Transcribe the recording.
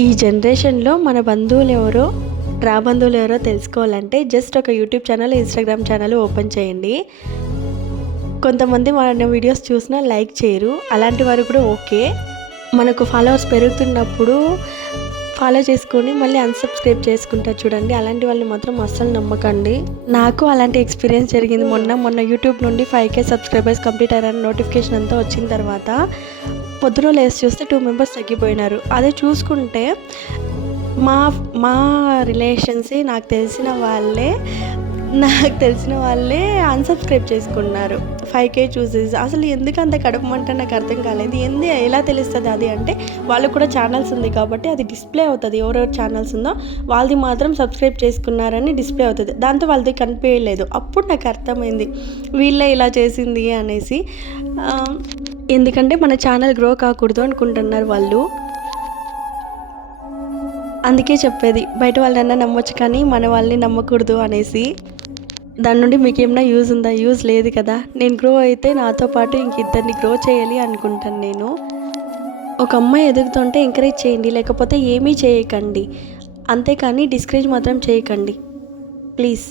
ఈ జనరేషన్లో మన బంధువులు ఎవరో బంధువులు ఎవరో తెలుసుకోవాలంటే జస్ట్ ఒక YouTube channel, Instagram channel open చేయండి. కొంతమంది మన వీడియోస్ చూసినా లైక్ చేయరు, అలాంటి వారు కూడా ఓకే. మనకు ఫాలోవర్స్ పెరుగుతున్నప్పుడు ఫాలో చేసుకొని మళ్ళీ అన్సబ్స్క్రైబ్ చేసుకుంటారు చూడండి, అలాంటి వాళ్ళని మాత్రం అస్సలు నమ్మకండి. నాకు అలాంటి ఎక్స్పీరియన్స్ జరిగింది. మొన్న యూట్యూబ్ నుండి 5K సబ్స్క్రైబర్స్ కంప్లీట్ అయ్యారని నోటిఫికేషన్ అంతా వచ్చిన తర్వాత పొద్దున లేసి చూస్తే 2 మెంబర్స్ తగ్గిపోయినారు. అదే చూసుకుంటే మా మా రిలేషన్సే నాకు తెలిసిన వాళ్ళే అన్సబ్స్క్రైబ్ చేసుకున్నారు. 5K చూసేసి అసలు ఎందుకు అంత కడుపుమంటే నాకు అర్థం కాలేదు. ఎలా తెలుస్తుంది అది అంటే, వాళ్ళకు కూడా ఛానల్స్ ఉంది కాబట్టి అది డిస్ప్లే అవుతుంది. ఎవరెవరు ఛానల్స్ ఉందో వాళ్ళది మాత్రం సబ్స్క్రైబ్ చేసుకున్నారని డిస్ప్లే అవుతుంది. దాంతో వాళ్ళది కనిపించలేదు. అప్పుడు నాకు అర్థమైంది వీళ్ళే ఇలా చేసింది అనేసి. ఎందుకంటే మన ఛానల్ గ్రో కాకూడదు అనుకుంటున్నారు వాళ్ళు. అందుకే చెప్పేది, బయట వాళ్ళన్నా నమ్మొచ్చు కానీ మన వాళ్ళని నమ్మకూడదు అనేసి. దాని నుండి మీకు ఏమైనా యూజ్ ఉందా? యూజ్ లేదు కదా. నేను గ్రో అయితే నాతో పాటు ఇద్దరిని గ్రో చేయాలి అనుకుంటాను నేను. ఒక అమ్మాయి ఎదుగుతుంటే ఎంకరేజ్ చేయండి, లేకపోతే ఏమీ చేయకండి. అంతేకాని డిస్కరేజ్ మాత్రం చేయకండి ప్లీజ్.